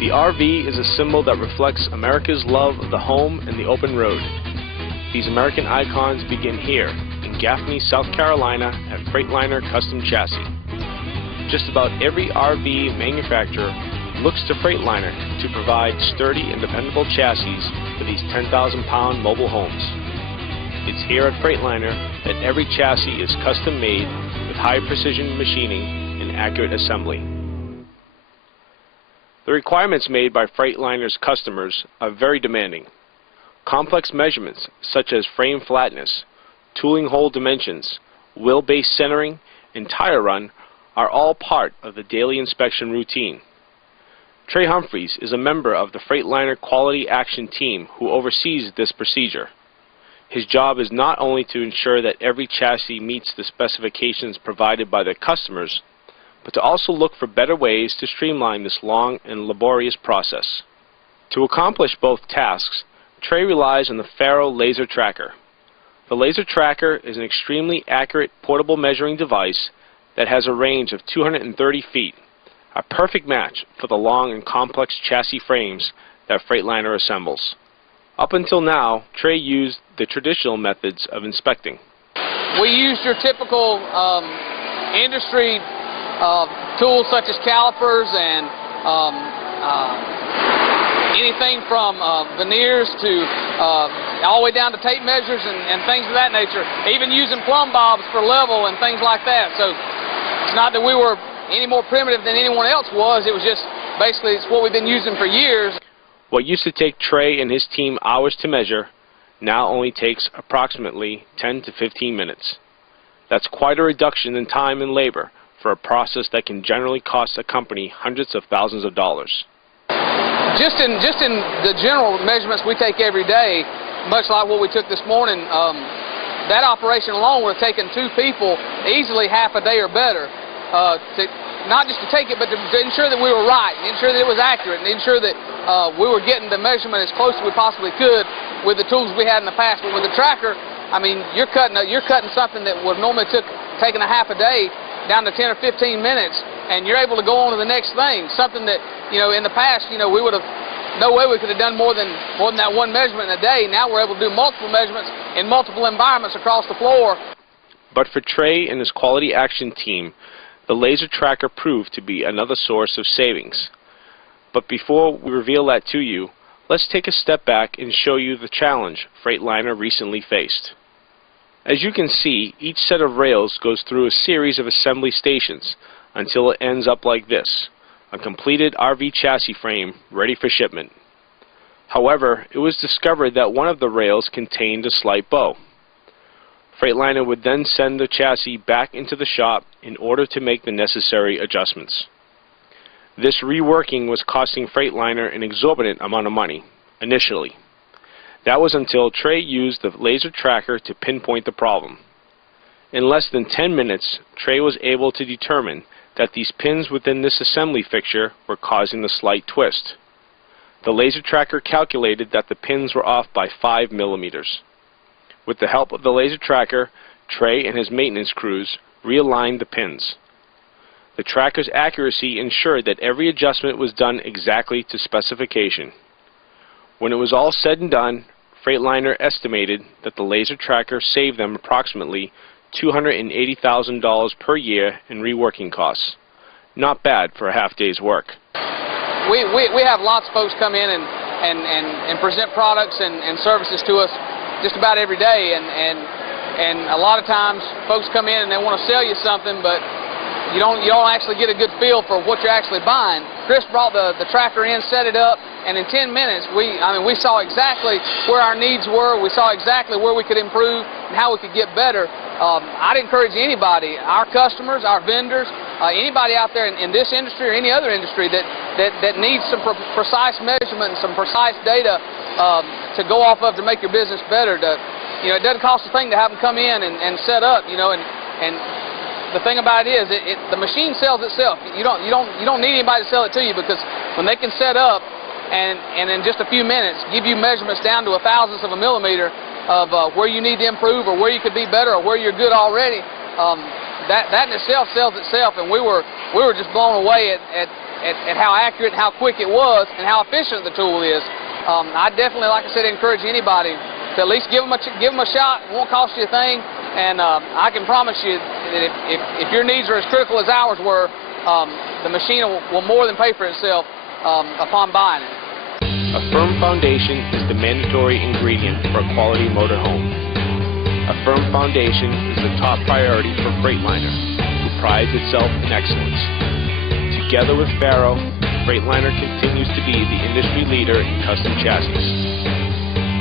The RV is a symbol that reflects America's love of the home and the open road. These American icons begin here in Gaffney, South Carolina at Freightliner Custom Chassis. Just about every RV manufacturer looks to Freightliner to provide sturdy and dependable chassis for these 10,000-pound mobile homes. It's here at Freightliner that every chassis is custom made with high precision machining and accurate assembly. The requirements made by Freightliner's customers are very demanding. Complex measurements such as frame flatness, tooling hole dimensions, wheelbase centering, and tire run are all part of the daily inspection routine. Trey Humphreys is a member of the Freightliner Quality Action Team who oversees this procedure. His job is not only to ensure that every chassis meets the specifications provided by their customers, but to also look for better ways to streamline this long and laborious process. To accomplish both tasks, Trey relies on the FARO laser tracker. The laser tracker is an extremely accurate portable measuring device that has a range of 230 feet, a perfect match for the long and complex chassis frames that Freightliner assembles. Up until now, Trey used the traditional methods of inspecting. We used your typical industry tools such as calipers and anything from veneers to all the way down to tape measures and things of that nature, even using plumb bobs for level and things like that. So it's not that we were any more primitive than anyone else was, it was just basically it's what we've been using for years. What used to take Trey and his team hours to measure now only takes approximately 10 to 15 minutes. That's quite a reduction in time and labor for a process that can generally cost a company hundreds of thousands of dollars. Just in the general measurements we take every day, much like what we took this morning, that operation alone would have taken 2 people easily half a day or better, not just to take it, but to ensure that we were right, and ensure that it was accurate, and ensure that we were getting the measurement as close as we possibly could with the tools we had in the past. But with the tracker, I mean, you're cutting something that would normally taken a half a day down to 10 or 15 minutes, and you're able to go on to the next thing. Something that, in the past, we would have, no way we could have done more than that one measurement in a day. Now we're able to do multiple measurements in multiple environments across the floor. But for Trey and his Quality Action Team, the laser tracker proved to be another source of savings. But before we reveal that to you, let's take a step back and show you the challenge Freightliner recently faced. As you can see, each set of rails goes through a series of assembly stations until it ends up like this, a completed RV chassis frame ready for shipment. However, it was discovered that one of the rails contained a slight bow. Freightliner would then send the chassis back into the shop in order to make the necessary adjustments. This reworking was costing Freightliner an exorbitant amount of money, initially. That was until Trey used the laser tracker to pinpoint the problem. In less than 10 minutes, Trey was able to determine that these pins within this assembly fixture were causing the slight twist. The laser tracker calculated that the pins were off by 5 millimeters. With the help of the laser tracker, Trey and his maintenance crews realigned the pins. The tracker's accuracy ensured that every adjustment was done exactly to specification. When it was all said and done, Freightliner estimated that the laser tracker saved them approximately $280,000 per year in reworking costs. Not bad for a half-day's work. We have lots of folks come in and present products and services to us just about every day, and a lot of times folks come in and they want to sell you something, but you don't actually get a good feel for what you're actually buying. Chris brought the tracker in, set it up, and in 10 minutes we saw exactly where our needs were. We saw exactly where we could improve and how we could get better. I'd encourage anybody, our customers, our vendors, anybody out there in this industry or any other industry that needs some precise measurement and some precise data to go off of to make your business better. It doesn't cost a thing to have them come in and set up. And the thing about it is, the machine sells itself. You don't need anybody to sell it to you, because when they can set up and in just a few minutes give you measurements down to a thousandth of a millimeter of where you need to improve or where you could be better or where you're good already, that in itself sells itself. And we were just blown away at at how accurate and how quick it was and how efficient the tool is. I definitely, like I said, encourage anybody to at least give them a shot. It won't cost you a thing, and I can promise you that if your needs are as critical as ours were, the machine will more than pay for itself upon buying it. A firm foundation is the mandatory ingredient for a quality motor home. A firm foundation is the top priority for Freightliner, who prides itself in excellence. Together with FARO, Freightliner continues to be the industry leader in custom chassis.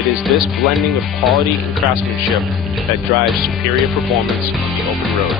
It is this blending of quality and craftsmanship that drives superior performance on the open road.